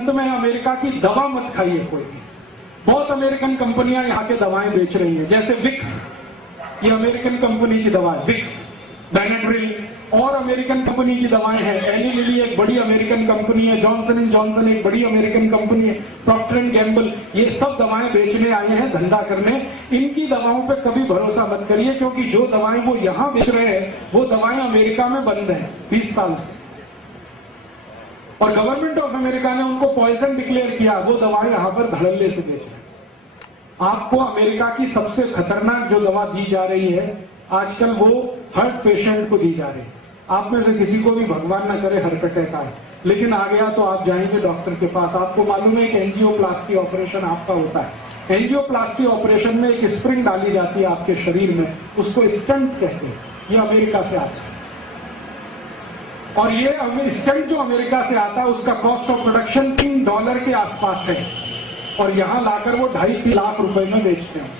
अंत में अमेरिका की दवा मत खाइए कोई भी। बहुत अमेरिकन कंपनियां यहाँ के दवाएं बेच रही हैं, जैसे विक्स, ये अमेरिकन कंपनी की दवा है विक्स, बेनेड्रिल, और अमेरिकन कंपनी की दवाएं हैं। एली लिली एक बड़ी अमेरिकन कंपनी है, जॉनसन एंड जॉनसन एक बड़ी अमेरिकन कंपनी है, प्रॉक्टर एंड गैम्बल, ये सब दवाएं बेचने आए हैं, धंधा करने। इनकी दवाओं पे कभी भरोसा मत करिए, क्योंकि जो दवाएं वो यहां बेच रहे हैं वो दवाएं अमेरिका में बंद हैं 20 साल से, और गवर्नमेंट ऑफ अमेरिका ने उनको पॉइजन डिक्लेयर किया। वो दवाएं यहां पर धड़ल्ले से बेच रहे हैं। आपको अमेरिका की सबसे खतरनाक जो दवा दी जा रही है आजकल, वो हार्ट पेशेंट को दी जा रही है। आप में से किसी को भी भगवान ना करे हार्ट अटैक आए, लेकिन आ गया तो आप जाएंगे डॉक्टर के पास। आपको मालूम है कि एंजियोप्लास्टी ऑपरेशन आपका होता है। एंजियोप्लास्टी ऑपरेशन में एक स्प्रिंग डाली जाती है आपके शरीर में, उसको स्टंट कहते हैं। ये अमेरिका से आता है, और ये स्टंट जो अमेरिका से आता है उसका कॉस्ट ऑफ प्रोडक्शन $3 के आसपास है, और यहां लाकर वो 2.5 लाख रुपए में बेचते हैं।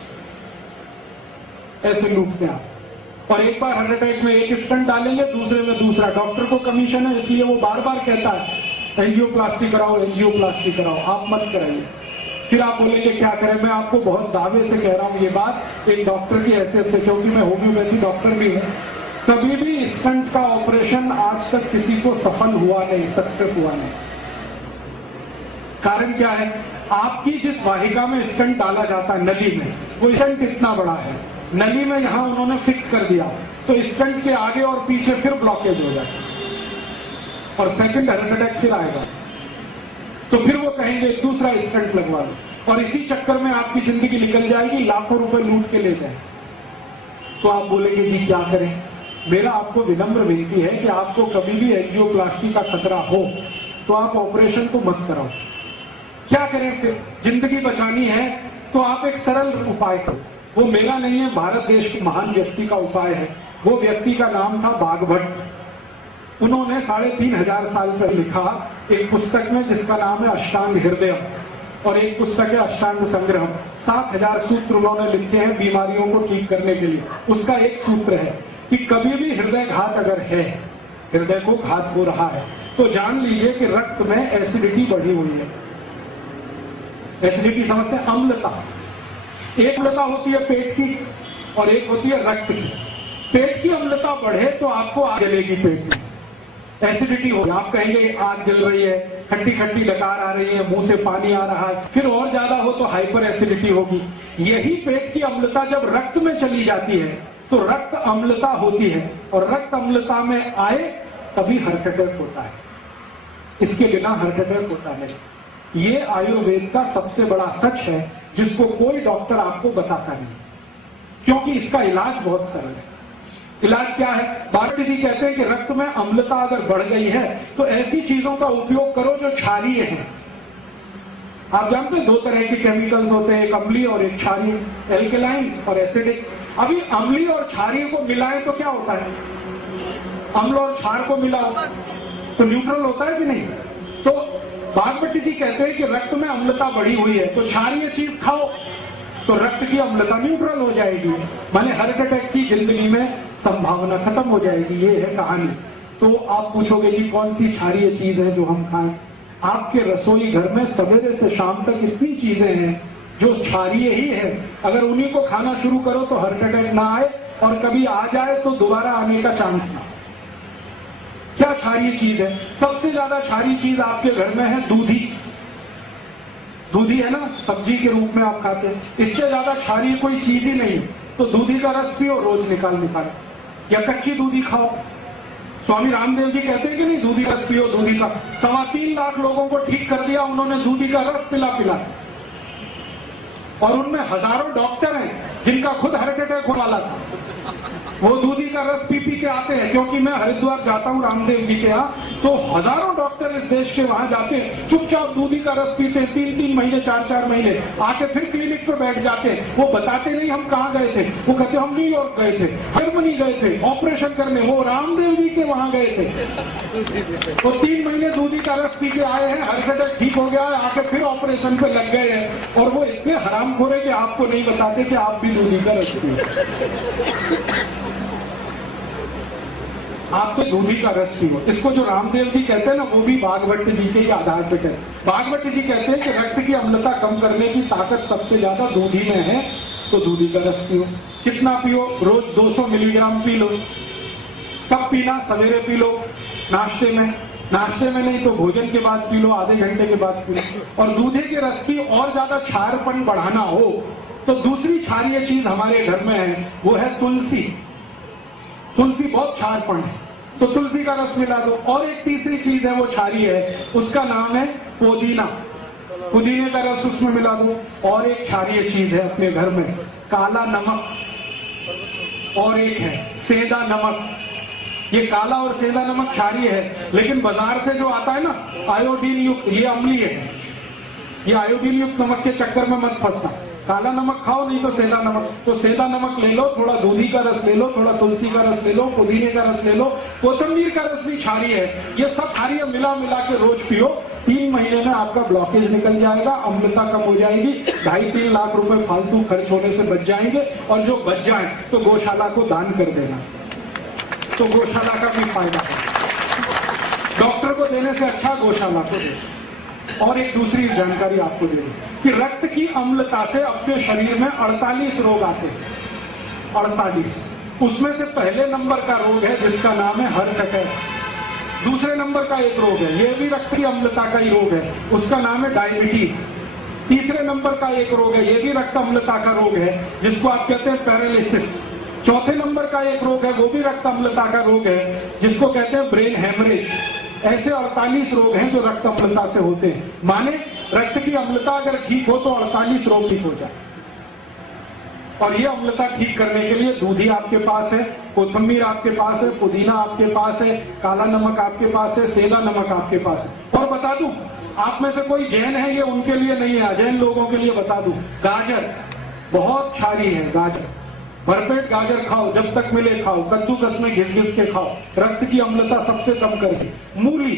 ऐसे लूटते हैं आप। और एक बार हार्ट अटैक में एक स्टंट डालेंगे, दूसरे में दूसरा। डॉक्टर को कमीशन है, इसलिए वो बार बार कहता है एंजियोप्लास्टी कराओ, एंजियोप्लास्टी कराओ। आप मत कराइए। फिर आप बोलेंगे क्या करें। मैं आपको बहुत दावे से कह रहा हूं ये बात, एक डॉक्टर की हैसियत से, क्योंकि मैं होम्योपैथी डॉक्टर भी हूं। कभी भी स्टंट का ऑपरेशन आज तक किसी को सफल हुआ नहीं, सक्सेस हुआ नहीं। कारण क्या है? आपकी जिस वाहिका में स्टंट डाला जाता है नली में, वो स्टंट इतना बड़ा है, नली में यहां उन्होंने फिक्स कर दिया, तो स्टंट के आगे और पीछे फिर ब्लॉकेज हो जाए और सेकंड हार्ट अटैक फिर आएगा। तो फिर वो कहेंगे दूसरा स्टंट लगवा लो, और इसी चक्कर में आपकी जिंदगी निकल जाएगी, लाखों रुपए लूट के ले जाए। तो आप बोलेंगे जी क्या करें। मेरा आपको विनम्र विनती है कि आपको कभी भी एंजियोप्लास्टी का खतरा हो तो आप ऑपरेशन तो मत कराओ। क्या करें फिर? जिंदगी बचानी है तो आप एक सरल उपाय करो। वो मेरा नहीं है, भारत देश के महान व्यक्ति का उपाय है। वो व्यक्ति का नाम था बागभट्ट। उन्होंने 3500 साल पहले लिखा एक पुस्तक में जिसका नाम है अष्टांग हृदय, और एक पुस्तक है अष्टांग संग्रह। 7000 सूत्र उन्होंने लिखे हैं बीमारियों को ठीक करने के लिए। उसका एक सूत्र है कि कभी भी हृदय घात अगर है, हृदय को घात हो रहा है, तो जान लीजिए कि रक्त में एसिडिटी बढ़ी हुई है। एसिडिटी समझते हैं? अम्लता। एक अम्लता होती है पेट की और एक होती है रक्त की। पेट की अम्लता बढ़े तो आपको आग जलेगी पेट में, एसिडिटी होगी। आप कहेंगे आग जल रही है, खट्टी खट्टी डकार आ रही है, मुंह से पानी आ रहा है। फिर और ज्यादा हो तो हाइपर एसिडिटी होगी। यही पेट की अम्लता जब रक्त में चली जाती है तो रक्त अम्लता होती है, और रक्त अम्लता में आए तभी हार्ट अटैक होता है। इसके बिना हार्ट अटैक होता है। ये आयुर्वेद का सबसे बड़ा सच है जिसको कोई डॉक्टर आपको बताता नहीं, क्योंकि इसका इलाज बहुत सरल है। इलाज क्या है? भारती जी कहते हैं कि रक्त में अम्लता अगर बढ़ गई है तो ऐसी चीजों का उपयोग करो जो क्षारीय है। आप जानते हैं 2 तरह के केमिकल्स होते हैं, एक अम्लीय और एक क्षारीय, एल्केलाइन और एसिडिक। अभी अम्लीय और क्षारीय को मिलाएं तो क्या होता है? अम्ल और क्षार को मिलाओ तो न्यूट्रल होता है कि नहीं? तो बागवती जी कहते हैं कि रक्त में अम्लता बढ़ी हुई है तो क्षारीय चीज खाओ तो रक्त की अम्लता न्यूट्रल हो जाएगी, माने हार्ट अटैक की जिंदगी में संभावना खत्म हो जाएगी। ये है कहानी। तो आप पूछोगे जी कौन सी क्षारीय चीज है जो हम खाएं? आपके रसोई घर में सवेरे से शाम तक इतनी चीजें हैं जो क्षारीय ही है। अगर उन्हीं को खाना शुरू करो तो हार्ट अटैक ना आए, और कभी आ जाए तो दोबारा आने का चांस ना। क्या क्षारीय चीज है? सबसे ज्यादा क्षारीय चीज आपके घर में है दूधी। दूधी है ना, सब्जी के रूप में आप खाते हैं। इससे ज्यादा क्षारीय कोई चीज ही नहीं। तो दूधी का रस पियो रोज निकाल, या कच्ची दूधी खाओ। स्वामी रामदेव जी कहते हैं कि नहीं, दूधी का रस पियो। दूधी का 3.25 लाख लोगों को ठीक कर दिया उन्होंने दूधी का रस पिला, और उनमें हजारों डॉक्टर हैं जिनका खुद हार्ट अटैक होने वाला था। वो दूधी का रस पी के आते हैं, क्योंकि मैं हरिद्वार जाता हूं रामदेव जी के यहाँ, तो हजारों डॉक्टर इस देश के वहां जाते हैं, चुपचाप दूधी का रस पीते, 3-3 महीने 4-4 महीने, आके फिर क्लिनिक पे बैठ जाते हैं। वो बताते नहीं हम कहाँ गए थे, वो कहते हम न्यूयॉर्क गए थे, जर्मनी गए थे ऑपरेशन करने, वो रामदेव जी के वहां गए थे। वो 3 महीने दूधी का रस पी के आए हैं, हार्ट अटैक ठीक हो गया है, आके फिर ऑपरेशन पे लग गए हैं। और वो इतने हरामखोर है कि आपको नहीं बताते कि आप भी दूधी का रस पिए। आप तो दूधी का रस पियो। इसको जो रामदेव जी कहते हैं ना, वो भी भागवत जी के ही आधार पे कहते हैं। भागवत जी कहते हैं कि रक्त की अम्लता कम करने की ताकत सबसे ज्यादा दूधी में है, तो दूधी का रस पियो। कितना पियो? रोज 200 मिलीग्राम पी लो। कब पीना? सवेरे पी लो, नाश्ते में। नाश्ते में नहीं तो भोजन के बाद पी लो, आधे घंटे के बाद पी लो। और दूधे के रस की और ज्यादा क्षारपन बढ़ाना हो तो दूसरी क्षारीय चीज हमारे घर में है, वो है तुलसी। तुलसी बहुत क्षारपन है, तो तुलसी का रस मिला दो। और एक तीसरी चीज है, वो क्षारीय है, उसका नाम है पुदीना। पुदीने का रस उसमें मिला दो। और एक क्षारीय चीज है अपने घर में, काला नमक। और एक है सेंधा नमक। ये काला और सेंधा नमक क्षारीय है, लेकिन बाजार से जो आता है ना आयोडीन युक्त, ये अम्लीय है। ये आयोडीन युक्त नमक के चक्कर में मत फंसना। काला नमक खाओ, नहीं तो सेंधा नमक। तो सेंधा नमक ले लो, थोड़ा दूधी का रस ले लो, थोड़ा तुलसी का रस ले लो, पुदीने का रस ले लो, कोथिंबीर का रस भी क्षारीय है। ये सब क्षारीय मिला मिला के रोज पियो। 3 महीने में आपका ब्लॉकेज निकल जाएगा, अम्लता कम हो जाएगी, 2.5-3 लाख रुपए फालतू खर्च होने से बच जाएंगे। और जो बच जाए तो गौशाला को दान कर देना, तो गौशाला का भी फायदा है। डॉक्टर को देने से अच्छा गौशाला को दे। और एक दूसरी जानकारी आपको दे दूं कि रक्त की अम्लता से अपने शरीर में 48 रोग आते हैं। 48। उसमें से पहले नंबर का रोग है जिसका नाम है हार्ट अटैक। दूसरे नंबर का एक रोग है, ये भी रक्त की अम्लता का ही रोग है, उसका नाम है डायबिटीज। तीसरे नंबर का एक रोग है, ये भी रक्त अम्लता का रोग है, जिसको आप कहते हैं पैरालिसिस। चौथे नंबर का एक रोग है, वो भी रक्त अम्लता का रोग है, जिसको कहते हैं ब्रेन हेमरेज। ऐसे 48 रोग हैं जो रक्त अम्लता से होते हैं। माने रक्त की अम्लता अगर ठीक हो तो 48 रोग ठीक हो जाए। और ये अम्लता ठीक करने के लिए दूधी आपके पास है, कोथिंबीर आपके पास है, पुदीना आपके पास है, काला नमक आपके पास है, सेंधा नमक आपके पास है। और बता दूं, आप में से कोई जैन है, ये उनके लिए नहीं है, अजैन लोगों के लिए बता दूं, गाजर बहुत क्षारीय है। गाजर, भरपेट गाजर खाओ, जब तक मिले खाओ, कद्दूकस में घिस घिस के खाओ, रक्त की अम्लता सबसे कम करती। मूली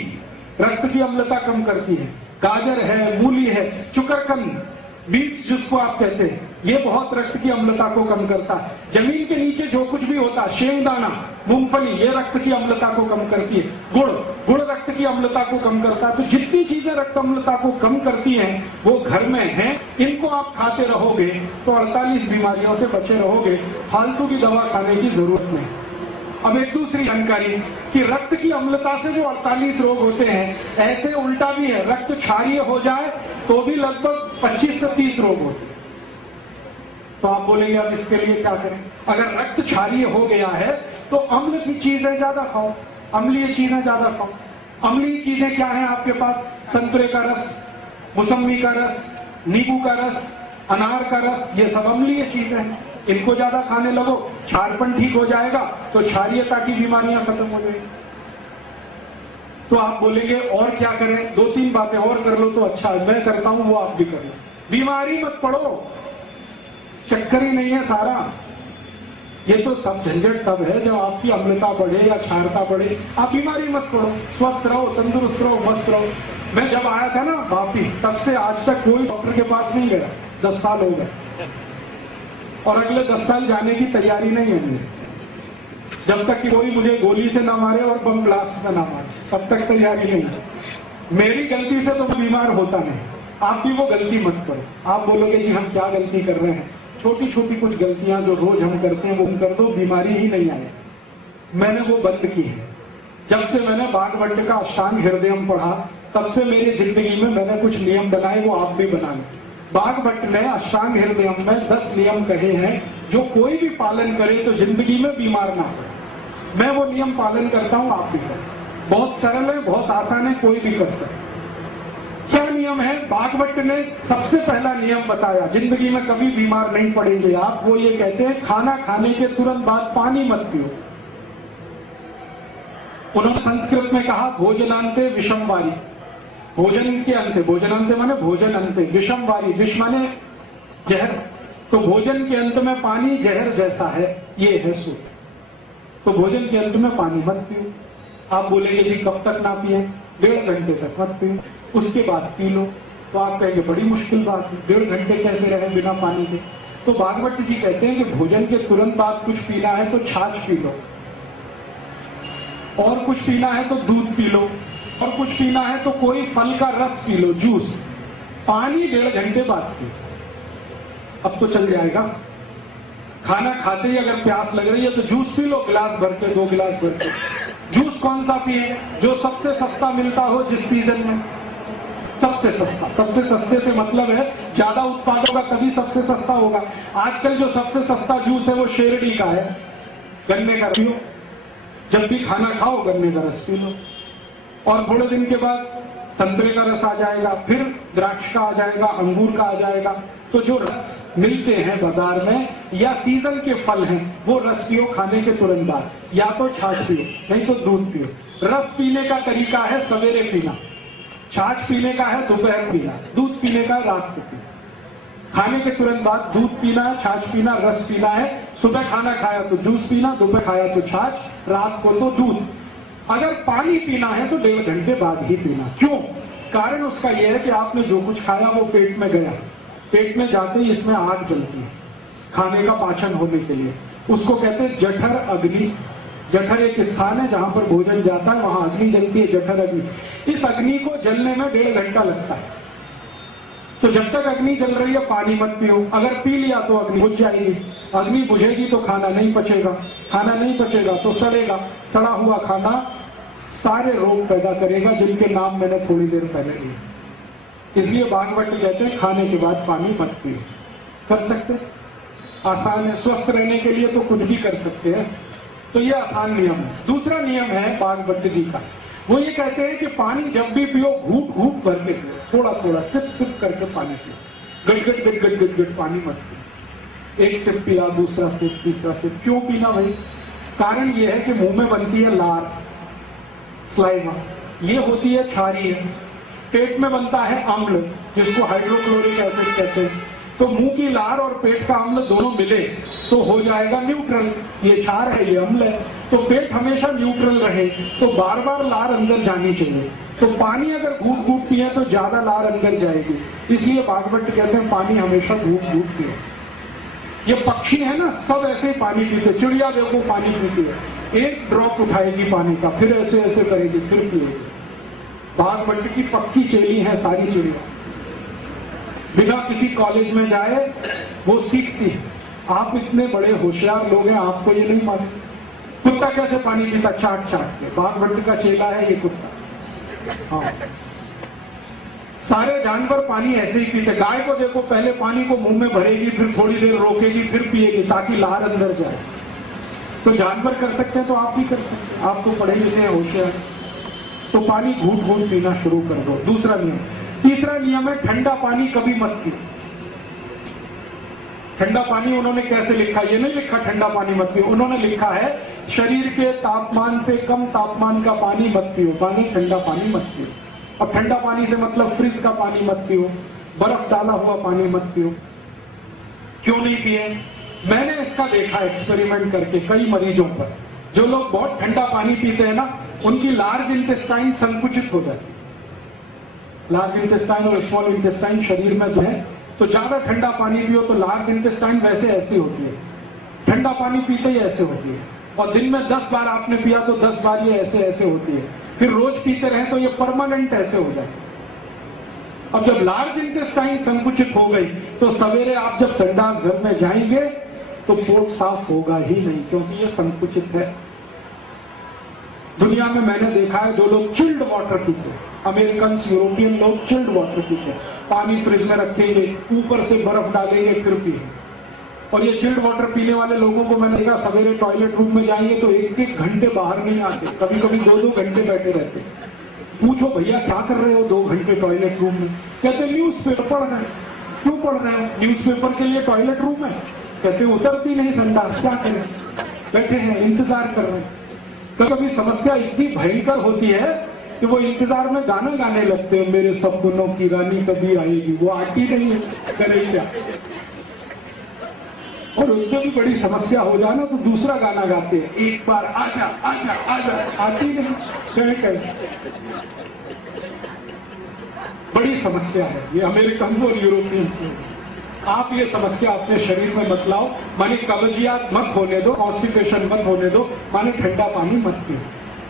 रक्त की अम्लता कम करती है। गाजर है, मूली है, चुकरकंद, बीट्स जिसको आप कहते हैं, ये बहुत रक्त की अम्लता को कम करता है। जमीन के नीचे जो कुछ भी होता है, शेंगदाना, मूंगफली, ये रक्त की अम्लता को कम करती है। गुड़ रक्त की अम्लता को कम करता है। तो जितनी चीजें रक्त अम्लता को कम करती हैं वो घर में हैं। इनको आप खाते रहोगे तो 48 बीमारियों से बचे रहोगे, फालतू की दवा खाने की जरूरत नहीं। अब एक दूसरी जानकारी कि रक्त की अम्लता से जो 48 रोग होते हैं, ऐसे उल्टा भी है, रक्त क्षारीय हो जाए तो भी लगभग 25 से 30 रोग होते हैं। तो आप बोलेंगे अब इसके लिए क्या करें? अगर रक्त क्षारीय हो गया है तो अम्ल की चीजें ज्यादा खाओ, अम्लीय चीजें ज्यादा खाओ। अम्लीय चीजें क्या है आपके पास? संतरे का रस, मौसम्बी का रस, नींबू का रस, अनार का रस, ये सब अम्लीय चीजें हैं। इनको ज्यादा खाने लगो, क्षारपन ठीक हो जाएगा तो क्षारीयता की बीमारियां खत्म हो जाएगी। तो आप बोलेंगे और क्या करें? 2-3 बातें और कर लो तो अच्छा है, मैं करता हूं वो आप भी कर लो। बीमारी मत पड़ो, चक्कर ही नहीं है सारा। ये तो सब झंझट तब है जब आपकी अम्लता बढ़े या क्षारता बढ़े। आप बीमारी मत पड़ो, स्वस्थ रहो, तंदुरुस्त रहो, मस्त रहो। मैं जब आया था ना वापी, तब से आज तक कोई डॉक्टर के पास नहीं गया, 10 साल हो गए, और अगले 10 साल जाने की तैयारी नहीं है मुझे, जब तक कि कोई मुझे गोली से ना मारे और बम ब्लास्ट में ना मारे, तब तक तैयारी नहीं है। मेरी गलती से तो बीमार होता नहीं, आप भी वो गलती मत करो। आप बोलोगे कि हम क्या गलती कर रहे हैं? छोटी छोटी कुछ गलतियां जो रोज हम करते हैं वो हम कर दो, बीमारी ही नहीं आए। मैंने वो बंद की है। जब से मैंने भागवत का अष्टांग हृदयम पढ़ा, तब से मेरी जिंदगी में मैंने कुछ नियम बनाए, वो आप भी बना लें। भागवत ने अष्टांग हृदयम में 10 नियम कहे हैं, जो कोई भी पालन करे तो जिंदगी में बीमार ना हो। मैं वो नियम पालन करता हूं, आप भी करें। बहुत सरल है, बहुत आसान है, कोई भी कर सकता। क्या नियम है? भागवत ने सबसे पहला नियम बताया, जिंदगी में कभी बीमार नहीं पड़ेंगे आप। वो ये कहते हैं, खाना खाने के तुरंत बाद पानी मत पियो। उन्होंने संस्कृत में कहा, भोजनांते विषमवारी, भोजन के अंत, भोजनांते माने भोजन अंते, विषमवारी, विष माने जहर, तो भोजन के अंत में पानी जहर जैसा है, ये है सूत्र। तो भोजन के अंत में पानी मत पियो। आप बोलेंगे जी कब तक ना पिए? 1.5 घंटे तक मत पियो, उसके बाद पी लो। तो आप कहेंगे बड़ी मुश्किल बात है, 1.5 घंटे कैसे रहे बिना पानी के? तो भागवत जी कहते हैं कि भोजन के तुरंत बाद कुछ पीना है तो छाछ पी लो। और कुछ पीना है तो दूध पी लो, और कुछ पीना है तो कोई फल का रस पी लो, जूस। पानी 1.5 घंटे बाद पियो। अब तो चल जाएगा। खाना खाते ही अगर प्यास लग रही है तो जूस पी लो, गिलास भर के, 2 गिलास भर के। जूस कौन सा पिए? जो सबसे सस्ता मिलता हो जिस सीजन में, सबसे सस्ता। सबसे सस्ते से मतलब है ज्यादा उत्पाद होगा तभी सबसे सस्ता होगा। आजकल जो सबसे सस्ता जूस है वो शेरडी का है, गन्ने का पियो। जब भी खाना खाओ गन्ने का रस पी लो, और थोड़े दिन के बाद संतरे का रस आ जाएगा, फिर द्राक्ष का आ जाएगा, अंगूर का आ जाएगा। तो जो रस मिलते हैं बाजार में या सीजन के फल हैं वो रस पियो खाने के तुरंत बाद, या तो छाछ पियो नहीं तो दूध पियो। रस पीने का तरीका है सवेरे पीना, छाछ पीने का है दोपहर पीना, दूध पीने का है रात को पीना। खाने के तुरंत बाद दूध पीना है, छाछ पीना, रस पीना है। सुबह खाना खाया तो जूस पीना, दोपहर खाया तो छाछ, रात को तो दूध। अगर पानी पीना है तो 1.5 घंटे बाद ही पीना। क्यों? कारण उसका यह है कि आपने जो कुछ खाया वो पेट में गया, पेट में जाते ही इसमें आग जलती है खाने का पाचन होने के लिए। उसको कहते हैं जठर अग्नि। जठर एक स्थान है जहां पर भोजन जाता है, वहां अग्नि जलती है, जठर अग्नि। इस अग्नि को जलने में 1.5 घंटा लगता है। तो जब तक अग्नि जल रही है पानी मत पियो। अगर पी लिया तो अग्नि बुझ जाएगी, अग्नि बुझेगी तो खाना नहीं पचेगा, खाना नहीं पचेगा तो सड़ेगा। सड़ा हुआ खाना सारे रोग पैदा करेगा जिनके नाम मैंने थोड़ी देर पहले लिए। इसलिए भागवत कहते हैं खाने के बाद पानी मत पियो। कर सकते, आसान है। स्वस्थ रहने के लिए तो कुछ भी कर सकते हैं। तो ये आसान नियम है। दूसरा नियम है भागवत जी का, वो ये कहते हैं कि पानी जब भी पियो घूट घूट भर के पियो, थोड़ा थोड़ा सिप सिप करके पानी पियो। गट गट गट गट गट गट पानी मत पियो। एक सिप पिया, दूसरा सिप, तीसरा सिप। क्यों पीना भाई? कारण ये है कि मुंह में बनती है लार, स्लाइवा, ये होती है क्षारीय। पेट में बनता है अम्ल जिसको हाइड्रोक्लोरिक एसिड कहते हैं। तो मुंह की लार और पेट का अम्ल दोनों मिले तो हो जाएगा न्यूट्रल। ये क्षार है, ये अम्ल है। तो पेट हमेशा न्यूट्रल रहे तो बार बार लार अंदर जानी चाहिए। तो पानी अगर घूट घूट पिए तो ज्यादा लार अंदर जाएगी। इसलिए भागवत कहते हैं पानी हमेशा घूट घूट पिए। ये पक्षी है ना, सब ऐसे ही पानी पीते। चिड़िया देखो पानी पीती है, एक ड्रॉप उठाएगी पानी का, फिर ऐसे ऐसे करेगी, फिर पिएगी। भागवत की पक्की चिड़ी है सारी चिड़िया, बिना किसी कॉलेज में जाए वो सीखती है। आप इतने बड़े होशियार लोग हैं, आपको ये नहीं मालूम? कुत्ता कैसे पानी पीता? चाट चाट के। भागवत का चेला है ये कुत्ता। हाँ, सारे जानवर पानी ऐसे ही पीते। गाय को देखो, पहले पानी को मुंह में भरेगी, फिर थोड़ी देर रोकेगी, फिर पिएगी ताकि लार अंदर जाए। तो जानवर कर सकते हैं तो आप भी कर सकते हैं। आप तो पढ़े लिखे हैं, होशियार। तो पानी घूट घूट पीना शुरू कर दो। दूसरा नियम। तीसरा नियम है ठंडा पानी कभी मत पियो। ठंडा पानी उन्होंने कैसे लिखा? ये नहीं लिखा ठंडा पानी मत पियो, उन्होंने लिखा है शरीर के तापमान से कम तापमान का पानी मत पियो, माने ठंडा पानी मत पियो। अब ठंडा पानी से मतलब फ्रिज का पानी मत पियो, बर्फ डाला हुआ पानी मत पियो। क्यों नहीं पिए? मैंने इसका देखा एक्सपेरिमेंट करके कई मरीजों पर। जो लोग बहुत ठंडा पानी पीते हैं ना, उनकी लार्ज इंटेस्टाइन संकुचित हो जाती है। लार्ज इंटेस्टाइन और स्मॉल इंटेस्टाइन शरीर में जो है, तो ज्यादा ठंडा पानी पियो तो लार्ज इंटेस्टाइन वैसे ऐसी होती है, ठंडा पानी पीते ही ऐसे होती है। और दिन में 10 बार आपने पिया तो 10 बार ये ऐसे ऐसे होती है। फिर रोज पीते रहे तो ये परमानेंट ऐसे हो जाए। अब जब लार्ज इंटेस्टाइन संकुचित हो गई तो सवेरे आप जब संडास घर में जाएंगे तो पोट साफ होगा ही नहीं, क्योंकि ये संकुचित है। दुनिया में मैंने देखा है जो लोग चिल्ड वाटर पीते हैं, अमेरिकन यूरोपियन लोग चिल्ड वाटर पीते हैं, पानी फ्रिज में रखेंगे, ऊपर से बर्फ डालेंगे, फिर पिएंगे। और ये चिल्ड वाटर पीने वाले लोगों को मैंने देखा सवेरे टॉयलेट रूम में जाएंगे तो 1-1 घंटे बाहर नहीं आते, कभी कभी 2-2 घंटे बैठे रहते। पूछो भैया क्या कर रहे हो 2 घंटे टॉयलेट रूम में? कहते न्यूज़पेपर पढ़ रहे हैं। क्यों पढ़ रहे हो? न्यूज़पेपर के लिए टॉयलेट रूम है? कहते उतरती नहीं संडास, क्या करें, बैठे हैं इंतजार कर रहे हैं। कभी समस्या इतनी भयंकर होती है कि वो इंतजार में गाना गाने लगते हैं, मेरे सपनों की रानी कभी आएगी, वो आती नहीं है, करे क्या। और उससे भी बड़ी समस्या हो जाए ना तो दूसरा गाना गाते हैं, एक बार आजा आजा आजा, आती नहीं, कहे बड़ी समस्या है ये अमेरिकन और यूरोपियंस में। आप ये समस्या अपने शरीर में मत लाओ, माने कब्जियत मत होने दो, कॉन्स्टिपेशन मत होने दो, माने ठंडा पानी मत पियो।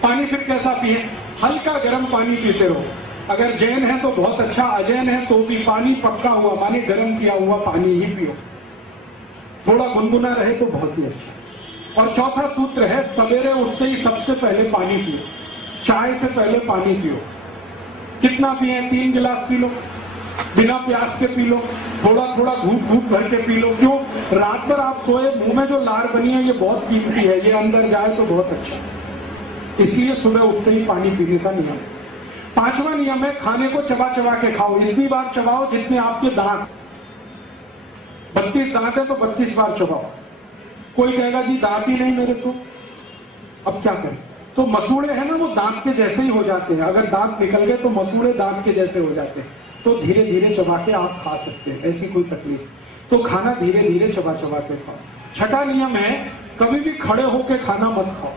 पानी फिर कैसा पिए? हल्का गर्म पानी पीते रहो। अगर जैन है तो बहुत अच्छा, अजैन है तो भी पानी पक्का हुआ माने गर्म किया हुआ पानी ही पियो। थोड़ा गुनगुना रहे तो बहुत ही अच्छा। और चौथा सूत्र है, सवेरे उठते ही सबसे पहले पानी पियो। चाय से पहले पानी पियो। कितना पिए? 3 गिलास पी लो, बिना प्यास के पी लो, थोड़ा थोड़ा घूट घूट भर के पी लो। क्यों? रात भर आप सोए, मुंह में जो लार बनी है ये बहुत कीमती है, ये अंदर जाए तो बहुत अच्छा। इसलिए सुबह उठते ही पानी पीने का नियम। 5वां नियम है, खाने को चबा चबा के खाओ। इतनी बार चबाओ जितने आपके दांत, 32 दांत है तो 32 बार चबाओ। कोई कहेगा जी दांत ही नहीं मेरे को, अब क्या करें? तो मसूड़े हैं ना, वो दांत के जैसे ही हो जाते हैं। अगर दांत निकल गए तो मसूड़े दांत के जैसे हो जाते हैं। तो धीरे धीरे चबा के आप खा सकते हैं, ऐसी कोई तकलीफ। तो खाना धीरे धीरे चबा चबा के खाओ। 6ठा नियम है, कभी भी खड़े होकर खाना मत खाओ।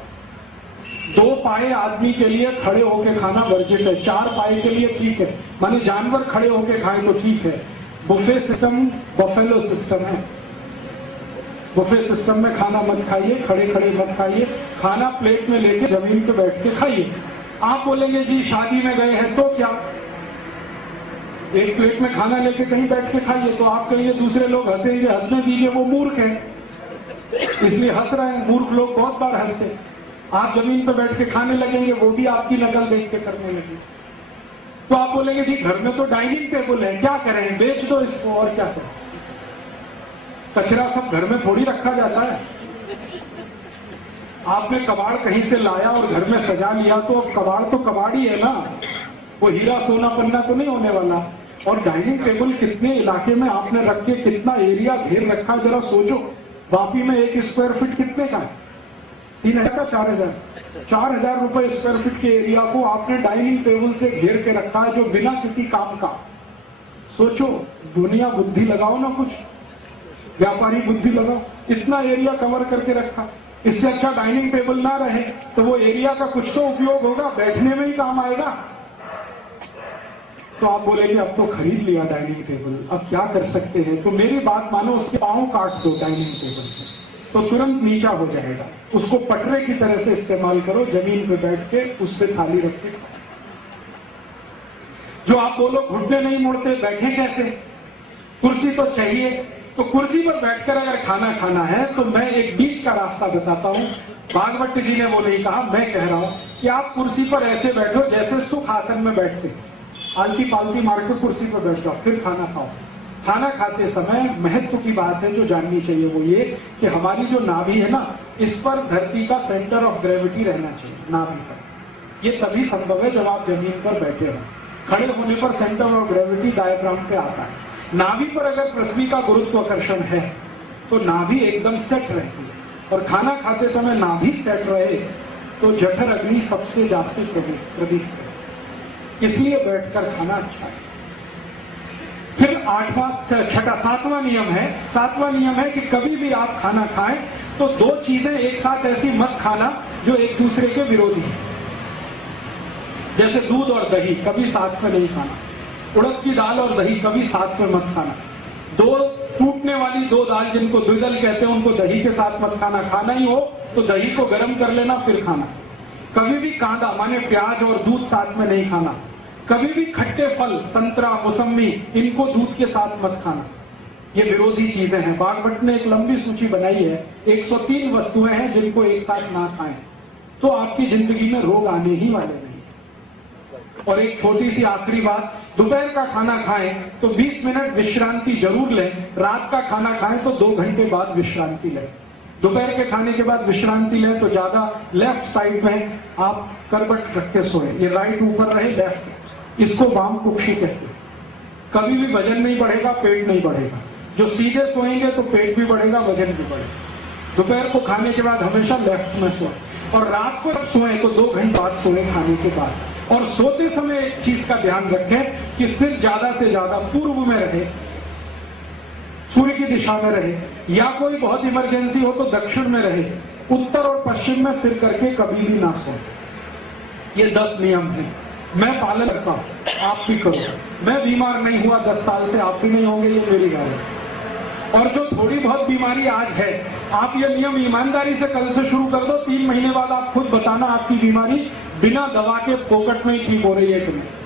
2 पाए आदमी के लिए खड़े होकर खाना वर्जित है, 4 पाए के लिए ठीक है, माने जानवर खड़े होकर खाए तो ठीक है। बुफे सिस्टम बफेलो सिस्टम है। बुफे सिस्टम में खाना मत खाइए, खड़े खड़े मत खाइए। खाना प्लेट में लेके जमीन पे बैठ के खाइए। आप बोलेंगे जी शादी में गए हैं तो क्या, एक प्लेट में खाना लेके कहीं बैठ के खाइए। तो आप कहिए दूसरे लोग हंसेंगे, हंसने दीजिए, वो मूर्ख है इसलिए हंस रहे हैं। मूर्ख लोग बहुत बार हंसते। आप जमीन पर बैठ के खाने लगेंगे, वो भी आपकी नकल देख के करने लगे। तो आप बोलेंगे जी घर में तो डाइनिंग टेबल है, क्या करें, बेच दो इसको और क्या करें। कचरा सब घर में थोड़ी रखा जाता है। आपने कबाड़ कहीं से लाया और घर में सजा लिया तो अब कबाड़ तो कबाड़ ही है ना, वो हीरा सोना पन्ना तो नहीं होने वाला। और डाइनिंग टेबल कितने इलाके में आपने रख के कितना एरिया घेर रखा, जरा सोचो। वापी में 1 स्क्वायर फीट कितने का है? 3000 का 4000, 4000 रुपए स्क्वायर फीट के एरिया को आपने डाइनिंग टेबल से घेर के रखा है, जो बिना किसी काम का। सोचो, दुनिया बुद्धि लगाओ ना, कुछ व्यापारी बुद्धि लगाओ। इतना एरिया कवर करके रखा, इससे अच्छा डाइनिंग टेबल ना रहे तो वो एरिया का कुछ तो उपयोग होगा, बैठने में ही काम आएगा। तो आप बोलेंगे अब तो खरीद लिया डाइनिंग टेबल, अब क्या कर सकते हैं? तो मेरी बात मानो, उसके पांव काट दो डाइनिंग टेबल से तो तुरंत नीचा हो जाएगा। उसको पटरे की तरह से इस्तेमाल करो, जमीन पे बैठ के उस पे थाली रख के खाओ। जो आप बोलो घुटने नहीं मुड़ते, बैठे कैसे? कुर्सी तो चाहिए। तो कुर्सी पर बैठकर अगर खाना खाना है तो मैं एक बीच का रास्ता बताता हूं। भागवत जी ने वो नहीं कहा, मैं कह रहा हूं कि आप कुर्सी पर ऐसे बैठो जैसे सुख आसन में बैठते, आलती पालती मार के कुर्सी पर बैठ जाओ, फिर खाना खाओ। खाना खाते समय महत्व की बात है जो जाननी चाहिए, वो ये कि हमारी जो नाभि है ना, इस पर धरती का सेंटर ऑफ ग्रेविटी रहना चाहिए, नाभि पर। ये तभी संभव है जब आप जमीन पर बैठे हो। खड़े होने पर सेंटर ऑफ ग्रेविटी डायफ्राम पे आता है। नाभि पर अगर पृथ्वी का गुरुत्वाकर्षण है तो नाभि एकदम सेट रहती है, और खाना खाते समय नाभि सेट रहे तो जठर अग्नि सबसे ज्यादा प्रदीप्त है। इसलिए बैठकर खाना अच्छा है। फिर 7वां नियम है। 7वां नियम है कि कभी भी आप खाना खाएं तो 2 चीजें एक साथ ऐसी मत खाना जो एक दूसरे के विरोधी हैं। जैसे दूध और दही कभी साथ में नहीं खाना, उड़द की दाल और दही कभी साथ में मत खाना। 2 टूटने वाली 2 दाल जिनको द्विदल कहते हैं उनको दही के साथ मत खाना। खाना ही हो तो दही को गर्म कर लेना फिर खाना। कभी भी कांदा माने प्याज और दूध साथ में नहीं खाना। कभी भी खट्टे फल संतरा मौसमी इनको दूध के साथ मत खाना। ये विरोधी चीजें हैं। भागवत ने एक लंबी सूची बनाई है, 103 वस्तुएं हैं जिनको एक साथ ना खाएं तो आपकी जिंदगी में रोग आने ही वाले नहीं। और एक छोटी सी आखिरी बात, दोपहर का खाना खाएं तो 20 मिनट विश्रांति जरूर लें। रात का खाना खाएं तो 2 घंटे बाद विश्रांति लें। दोपहर के खाने के बाद विश्रांति लें तो ज्यादा लेफ्ट साइड में आप करवट रख के सोएं। ये राइट ऊपर रहे, लेफ्ट, इसको वाम कुक्षी कहते हैं। कभी भी वजन नहीं बढ़ेगा, पेट नहीं बढ़ेगा। जो सीधे सोएंगे तो पेट भी बढ़ेगा, वजन भी बढ़ेगा। दोपहर को खाने के बाद हमेशा लेफ्ट में सोएं, और रात को जब सोएं तो 2 घंटे बाद सोएं खाने के बाद। और सोते समय एक चीज का ध्यान रखें कि सिर ज्यादा से ज्यादा पूर्व में रहे, सूर्य की दिशा में रहे, या कोई बहुत इमरजेंसी हो तो दक्षिण में रहे। उत्तर और पश्चिम में सिर करके कभी भी ना सोए। ये 10 नियम हैं, मैं पालन करता हूं, आप भी करो। मैं बीमार नहीं हुआ 10 साल से, आप भी नहीं होंगे, ये मेरी बात है। और जो थोड़ी बहुत बीमारी आज है, आप ये नियम ईमानदारी से कल से शुरू कर दो, 3 महीने बाद आप खुद बताना आपकी बीमारी बिना दवा के फोकट में ही ठीक हो रही है कि नहीं।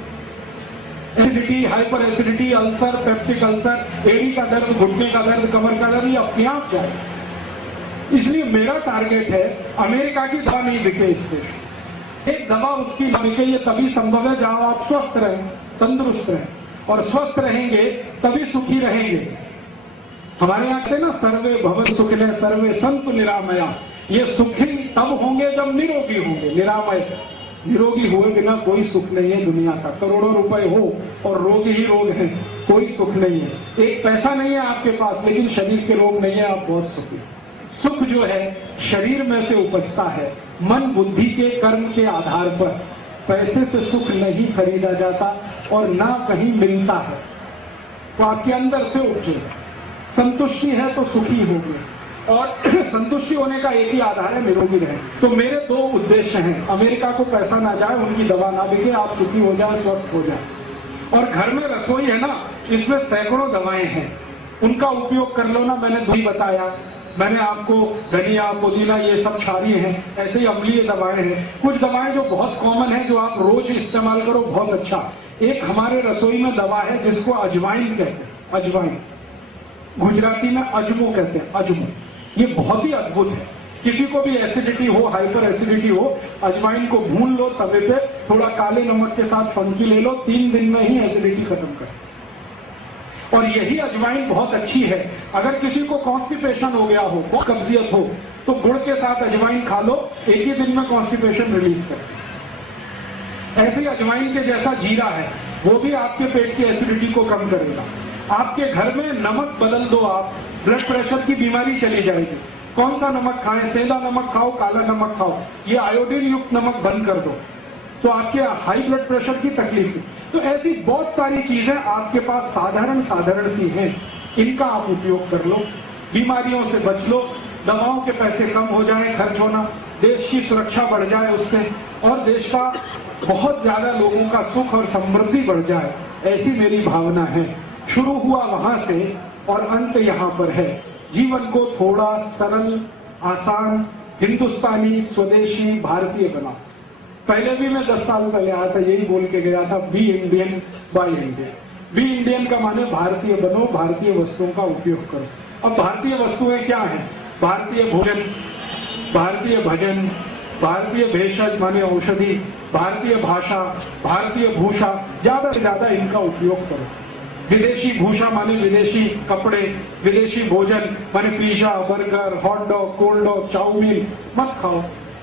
Acidity, hyper acidity, ulcer, peptic ulcer, एड़ी का दर्द, घुटने का दर्द, कमर का दर्द, ये अपने आप जाए। इसलिए मेरा टारगेट है अमेरिका की दवा नहीं बिके इस देश। एक दवा उसकी न बिके, ये तभी संभव है जहां आप स्वस्थ रहें, तंदुरुस्त रहें, और स्वस्थ रहेंगे तभी सुखी रहेंगे। हमारे यहाँ कहते ना, सर्वे भवन सुखिने सर्वे संतु निरामया। ये सुखी तब होंगे जब निरोगी होंगे। निरोगी हुए बिना कोई सुख नहीं है दुनिया का। करोड़ों रुपए हो और रोग ही रोग है, कोई सुख नहीं है। एक पैसा नहीं है आपके पास लेकिन शरीर के रोग नहीं है, आप बहुत सुखी। सुख जो है शरीर में से उपजता है, मन बुद्धि के कर्म के आधार पर। पैसे से सुख नहीं खरीदा जाता और ना कहीं मिलता है। तो आपके अंदर से उपजे, संतुष्टि है तो सुखी होगी, और संतुष्टि होने का एक ही आधार है, निरोगी रहे। तो मेरे 2 उद्देश्य हैं। अमेरिका को पैसा ना जाए, उनकी दवा ना बिके, आप सुखी हो जाए, स्वस्थ हो जाए। और घर में रसोई है ना, इसमें सैकड़ों दवाएं हैं, उनका उपयोग कर लो ना। मैंने 2 ही बताया, मैंने आपको धनिया, पुदीना, ये सब क्षारीय हैं, ऐसे ही अम्लीय दवाएं हैं। कुछ दवाएं जो बहुत कॉमन है, जो आप रोज इस्तेमाल करो, बहुत अच्छा। एक हमारे रसोई में दवा है जिसको अजवाइन कहते हैं, अजवाइन, गुजराती में अजमो कहते हैं, अजमो। ये बहुत ही अद्भुत है। किसी को भी एसिडिटी हो, हाइपर एसिडिटी हो, अजवाइन को भून लो तवे पे, थोड़ा काले नमक के साथ फंकी ले लो, 3 दिन में ही एसिडिटी खत्म कर। और यही अजवाइन बहुत अच्छी है। अगर किसी को कॉन्स्टिपेशन हो गया हो, कब्जियत हो, तो गुड़ के साथ अजवाइन खा लो, एक ही दिन में कॉन्स्टिपेशन रिलीज कर। ऐसे ही अजवाइन के जैसा जीरा है, वो भी आपके पेट की एसिडिटी को कम करेगा। आपके घर में नमक बदल दो आप, ब्लड प्रेशर की बीमारी चली जाएगी। कौन सा नमक खाएं? सेंधा नमक खाओ, काला नमक खाओ, ये आयोडीन युक्त नमक बंद कर दो, तो आपके हाई ब्लड प्रेशर की तकलीफ। तो ऐसी बहुत सारी चीजें आपके पास साधारण सी हैं, इनका आप उपयोग कर लो, बीमारियों से बच लो, दवाओं के पैसे कम हो जाए खर्च होना, देश की सुरक्षा बढ़ जाए उससे, और देश का बहुत ज्यादा लोगों का सुख और समृद्धि बढ़ जाए, ऐसी मेरी भावना है। शुरू हुआ वहां से और अंत यहां पर है। जीवन को थोड़ा सरल, आसान, हिंदुस्तानी, स्वदेशी, भारतीय बना। पहले भी मैं 10 साल पहले आया था, यही बोल के गया था, be Indian buy Indian. Be Indian का माने भारतीय बनो, भारतीय वस्तुओं का उपयोग करो। अब भारतीय वस्तुएं क्या हैं? भारतीय भोजन, भारतीय भजन, भारतीय भेषज माने औषधि, भारतीय भाषा, भारतीय भूषा, ज्यादा से ज्यादा इनका उपयोग करो। विदेशी भूषा माने विदेशी कपड़े, विदेशी भोजन माने pizza, burger, hot dog, cold dog, chowmein मत खाओ,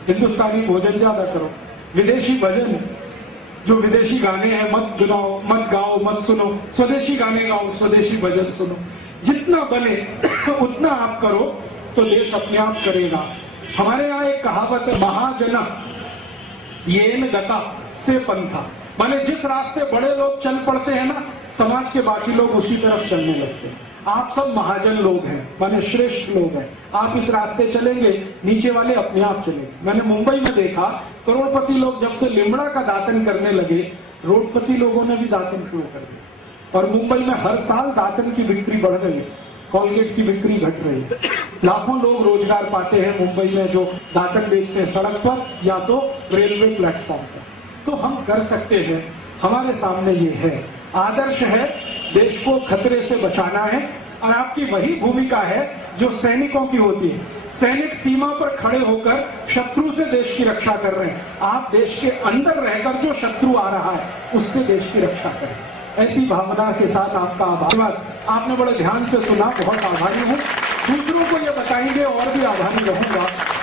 हिंदुस्तानी भोजन ज्यादा करो। विदेशी भजन, जो विदेशी गाने हैं मत गाओ, मत सुनो, स्वदेशी गाने गाओ, स्वदेशी भजन सुनो। जितना बने उतना आप करो तो देश अपने आप करेगा। हमारे यहाँ एक कहावत है, महाजन येन गता से पंथा, माने जिस रास्ते बड़े लोग चल पड़ते हैं ना, समाज के बाकी लोग उसी तरफ चलने लगते हैं। आप सब महाजन लोग हैं, माने श्रेष्ठ लोग हैं। आप इस रास्ते चलेंगे, नीचे वाले अपने आप चलेंगे। मैंने मुंबई में देखा, करोड़पति लोग जब से लिमड़ा का दातन करने लगे, रोडपति लोगों ने भी दातन शुरू कर दिया। और मुंबई में हर साल दातन की बिक्री बढ़ रही है, कॉलगेट की बिक्री घट रही है। लाखों लोग रोजगार पाते हैं मुंबई में, जो दातन बेचते हैं सड़क पर या तो रेलवे प्लेटफॉर्म पर। तो हम कर सकते हैं, हमारे सामने ये है, आदर्श है, देश को खतरे से बचाना है। और आपकी वही भूमिका है जो सैनिकों की होती है। सैनिक सीमा पर खड़े होकर शत्रु से देश की रक्षा कर रहे हैं, आप देश के अंदर रहकर जो शत्रु आ रहा है उससे देश की रक्षा करें। ऐसी भावना के साथ आपका आभार। आपने बड़े ध्यान से सुना, बहुत आभारी हूँ। दूसरों को ये बताएंगे और भी आभारी रहूंगा।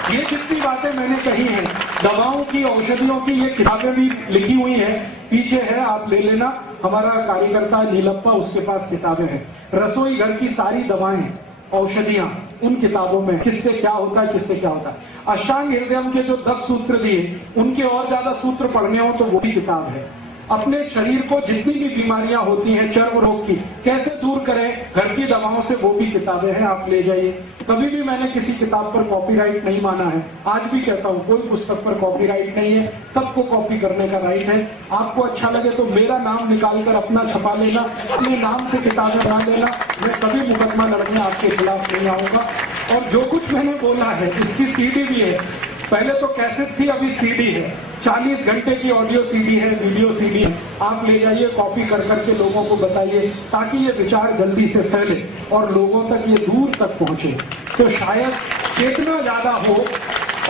ये जितनी बातें मैंने कही हैं, दवाओं की, औषधियों की, ये किताबें भी लिखी हुई हैं, पीछे है, आप ले लेना। हमारा कार्यकर्ता नीलप्पा, उसके पास किताबें हैं। रसोई घर की सारी दवाएं, औषधियां उन किताबों में, किससे क्या होता है, किससे क्या होता है। अष्टांग हृदयम के जो 10 सूत्र दिए, उनके और ज्यादा सूत्र पढ़ने हो तो वो भी किताब है। अपने शरीर को जितनी भी बीमारियां होती हैं चर्म रोग की कैसे दूर करें, घर की दवाओं से, वो भी किताबें हैं, आप ले जाइए। कभी भी मैंने किसी किताब पर कॉपीराइट नहीं माना है, आज भी कहता हूं कोई पुस्तक पर कॉपीराइट नहीं है, सबको कॉपी करने का राइट है। आपको अच्छा लगे तो मेरा नाम निकालकर अपना छपा लेना, अपने नाम से किताबें बना लेना, मैं कभी मुकदमा लड़ने आपके खिलाफ नहीं आऊंगा। और जो कुछ मैंने बोला है इसकी सीडी भी है, पहले तो कैसेट थी, अभी सीडी है, 40 घंटे की ऑडियो सीडी है, वीडियो सीडी है। आप ले जाइए, कॉपी कर करके लोगों को बताइए, ताकि ये विचार जल्दी से फैले और लोगों तक ये दूर तक पहुंचे। तो शायद चेतना ज्यादा हो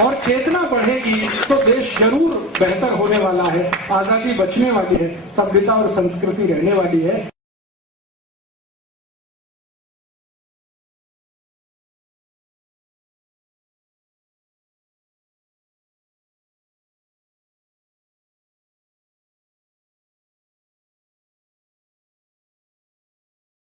और चेतना बढ़ेगी तो देश जरूर बेहतर होने वाला है, आजादी बचने वाली है, सभ्यता और संस्कृति रहने वाली है।